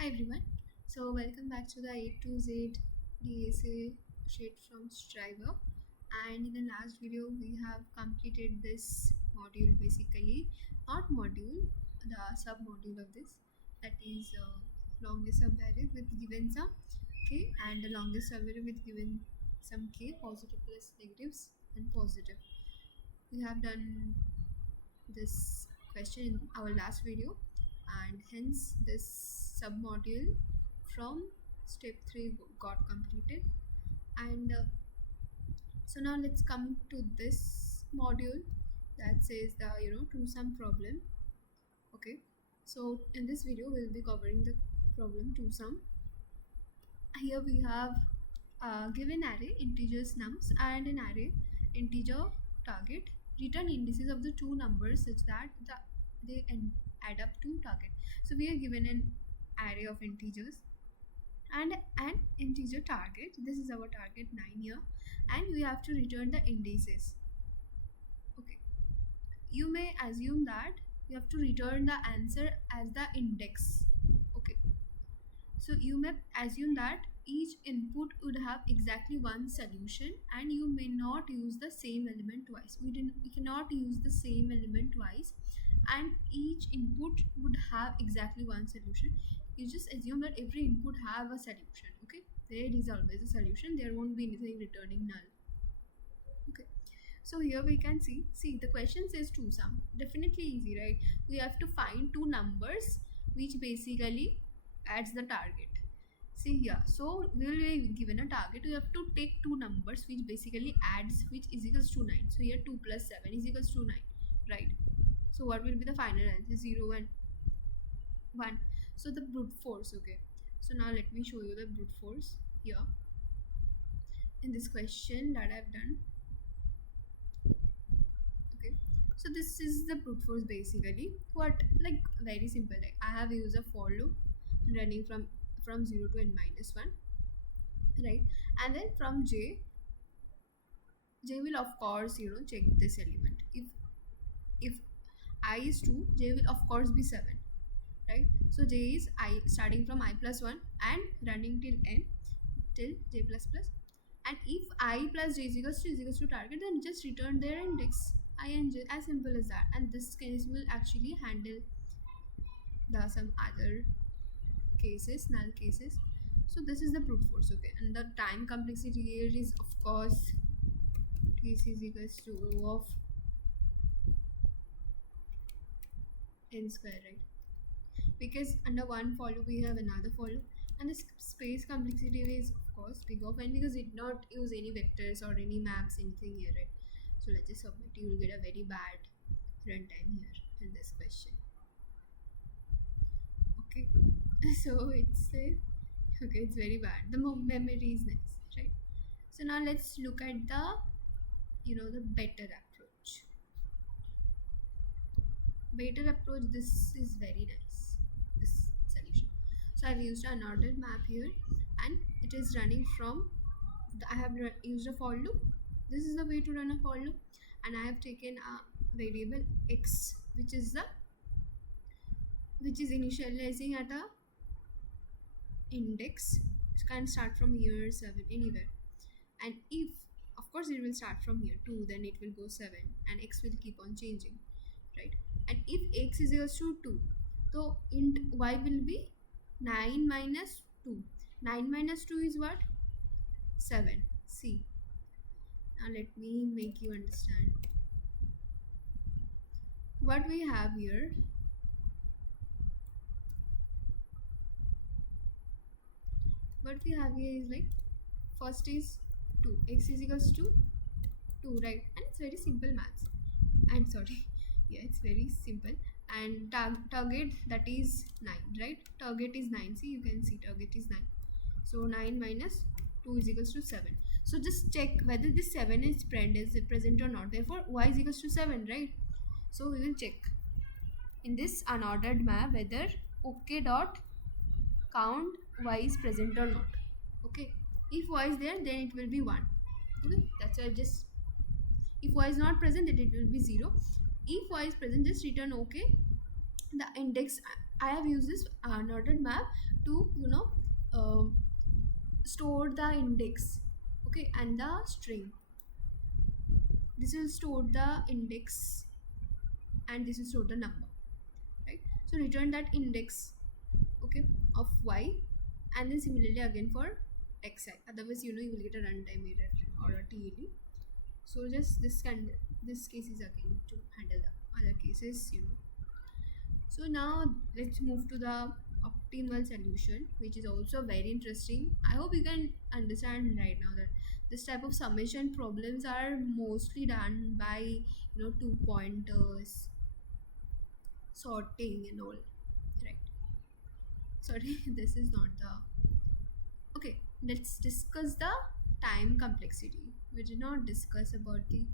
Hi everyone. So welcome back to the A to Z DSA sheet from Striver. And in the last video, we have completed this module basically, not module, the sub module of this, that is longest subarray with given some k and the longest subarray with given some k, positive plus negatives and positive. We have done this question in our last video, and hence this submodule from step 3 got completed. And so now let's come to this module that says the two sum problem. Okay, so in this video we'll be covering the problem two sum. Here we have given array integers nums and an array integer target. Return indices of the two numbers such that they add up to target. So we are given an array of integers and an integer target. This is our target 9 here, and we have to return the indices. Okay, you may assume that you have to return the answer as the index. Okay, so you may assume that each input would have exactly one solution, and you may not use the same element twice. We cannot use the same element twice, and each input would have exactly one solution. You just assume that every input have a solution. Okay, there is always a solution. There won't be anything returning null. Okay, so here we can see the question says two sum. Definitely easy, right? We have to find two numbers which basically adds the target. See here, so we will be given a target. We have to take two numbers which basically adds, which is equals to 9. So here 2 plus 7 is equals to 9, right? So what will be the final answer? 0 and 1. So the brute force. Okay, so now let me show you the brute force here in this question that I've done. Okay, so this is the brute force basically. What, like, very simple. Like, I have used a for loop running from 0 to n minus 1, right? And then from j will of course check this element. If I is 2, j will of course be 7, right? So j is I starting from I plus 1 and running till n, till j plus plus. And if I plus j is equals to target, then just return their index I and j, as simple as that. And this case will actually handle the some other cases, null cases. So this is the brute force. Okay, and the time complexity here is of course this is equals to O of n square, right? Because under one for loop we have another for loop, and the space complexity is of course big of n because it not use any vectors or any maps, anything here, right? So let's just submit. You will get a very bad runtime here in this question. Okay, so it's okay, it's very bad. The memory is nice, right? So now let's look at the the better approach. Better approach, this is very nice, this solution. So I've used an ordered map here, and it is running from I have used a for loop. This is the way to run a for loop, and I have taken a variable x which is initializing at a index. It can start from here 7 anywhere, and if of course it will start from here 2, then it will go 7, and x will keep on changing, right? And if x is equals to 2, so int y will be 9 minus 2. 9 minus 2 is what? 7. See, now let me make you understand what we have here. What we have here is like, first is 2, x is equals to 2, right? And it's very simple maths. And sorry, yeah, it's very simple. And target, that is 9, right? Target is 9. See, you can see target is 9. So 9 minus 2 is equals to 7. So just check whether this 7 is present or not. Therefore y is equals to 7, right? So we will check in this unordered map whether OK dot count y is present or not. Okay, if y is there, then it will be 1. Okay, that's why just, if y is not present, then it will be 0. If y is present, just return OK. The index I have used this unordered map to um, store the index, okay, and the string. This will store the index and this will store the number, right? So return that index, okay, of y, and then similarly again for xi. Otherwise, you will get a runtime error or a TLE. So just this case is again to handle the other cases. So now let's move to the optimal solution, which is also very interesting. I hope you can understand right now that this type of summation problems are mostly done by two pointers, sorting and all, right? Sorry, this is not the okay. Let's discuss the time complexity. We did not discuss about the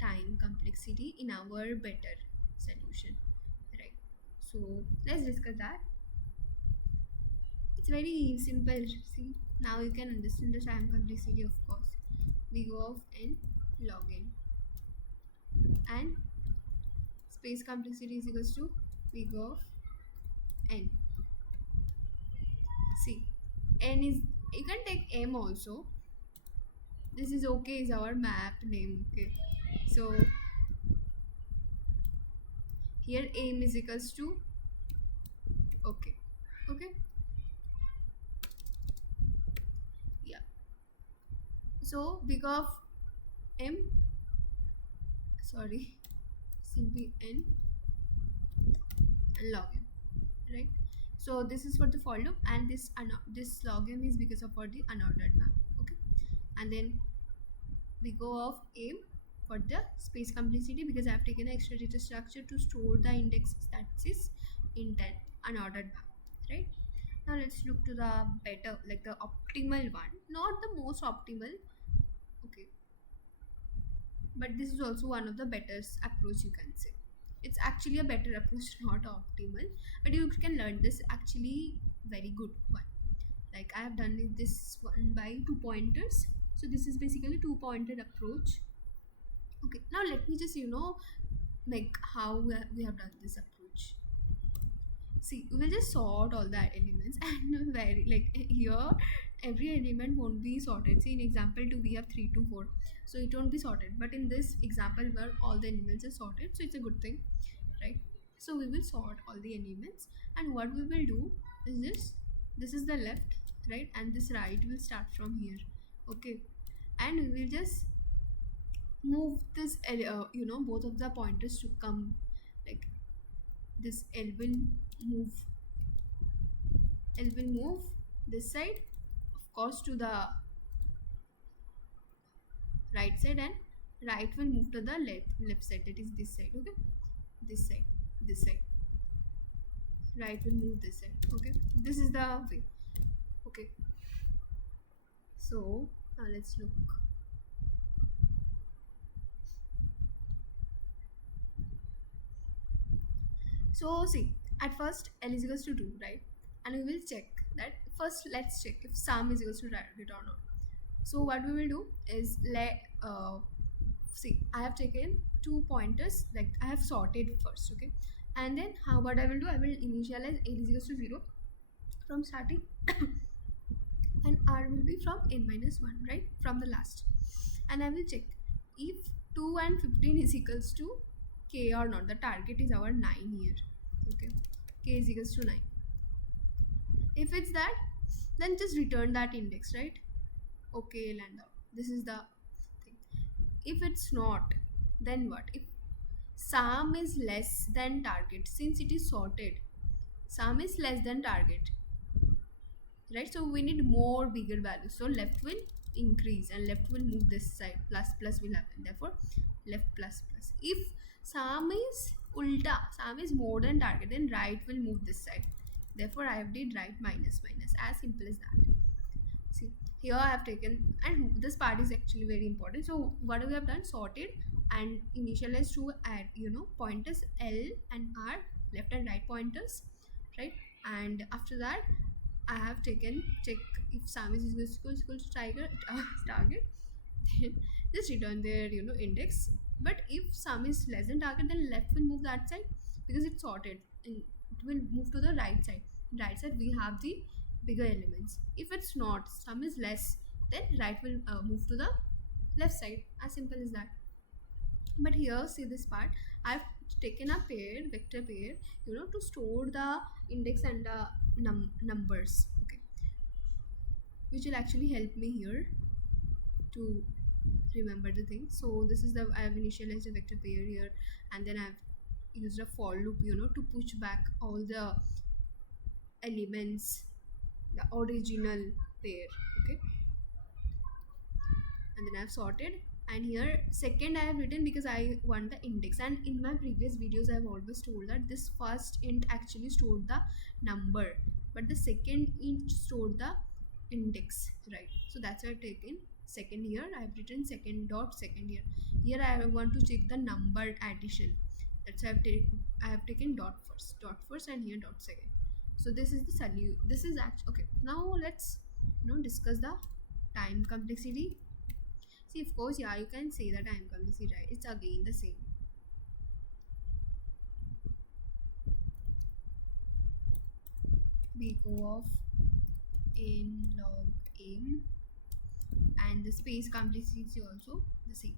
time complexity in our better solution, right? So let's discuss that. It's very simple. See, now you can understand the time complexity, of course. We go of n log n, and space complexity is equals to we go of n. See, n is, you can take m also. This is okay, is our map name, okay? So here m is equals to okay. Yeah. So big of m, sorry, simply n and log m, right? So this is for the for loop, and this log m is because of for the unordered map, okay? And then we go of m for the space complexity, because I have taken an extra data structure to store the index that is in that unordered map, right? Now let's look to the better, like the optimal one, not the most optimal, okay, but this is also one of the better approach, you can say. It's actually a better approach, not optimal, but you can learn this actually very good one. Like I have done this one by 2 pointers, so this is basically 2 pointed approach. Okay, now let me just make how we have done this approach. See, we will just sort all the elements and very like here every element won't be sorted. See, in example 2 we have 3 to 4, so it won't be sorted, but in this example where all the elements are sorted, so it's a good thing, right? So we will sort all the elements, and what we will do is this is the left, right, and this right will start from here, okay, and we will just move this both of the pointers to come, like this move L will move this side, of course, to the right side, and right will move to the left side, that is this side, okay, this side, right will move this side, okay. This is the way, okay. So now let's look. So see, at first L is equals to 2, right? And we will check that. First let's check if sum is equals to return or not. So what we will do is see, I have taken 2 pointers, like I have sorted first, okay, and then what I will do, I will initialize L is equals to 0 from starting and R will be from n minus 1, right, from the last, and I will check if 2 and 15 is equals to k or not. The target is our 9 here, okay, k is equals to 9. If it's that, then just return that index, right? Okay, land out. This is the thing. If it's not, then what? If sum is less than target, since it is sorted, sum is less than target, right? So we need more bigger values. So left will increase and left will move this side, plus plus will happen, therefore left plus plus. If sum is ulta, sum is more than target, then right will move this side, therefore I have did right minus minus, as simple as that. See, here I have taken, and this part is actually very important. So what we have done, sorted and initialized to add pointers L and R, left and right pointers, right? And after that I have taken check if sum is equal to target, then just return their index. But if sum is less than target, then left will move that side because it's sorted into will move to the right side. Right side we have the bigger elements. If it's not, sum is less, then right will move to the left side. As simple as that. But here, see this part, I've taken a pair, vector pair, to store the index and the numbers, okay, which will actually help me here to remember the thing. So this is the, I have initialized a vector pair here, and then I've used a for loop, to push back all the elements, the original pair, okay. And then I've sorted, and here second I have written because I want the index, and in my previous videos I have always told that this first int actually stored the number, but the second int stored the index, right? So that's why I've taken second here. I've written second dot second here. Here I want to check the number addition. That's why I have taken dot first, and here dot second. So this is the solution. This is actually okay. Now let's discuss the time complexity. See, of course, yeah, you can say that time complexity, right? It's again the same. We go of n log m, and the space complexity is also the same.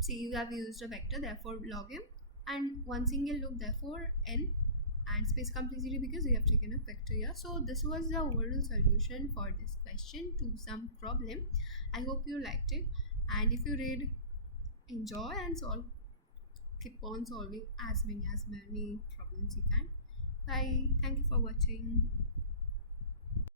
See, you have used a vector, therefore log m, and one single loop, therefore n, and space complexity because we have taken a vector here. So this was the overall solution for this question to some problem. I hope you liked it, and if you did, enjoy and keep on solving as many problems you can. Bye. Thank you for watching.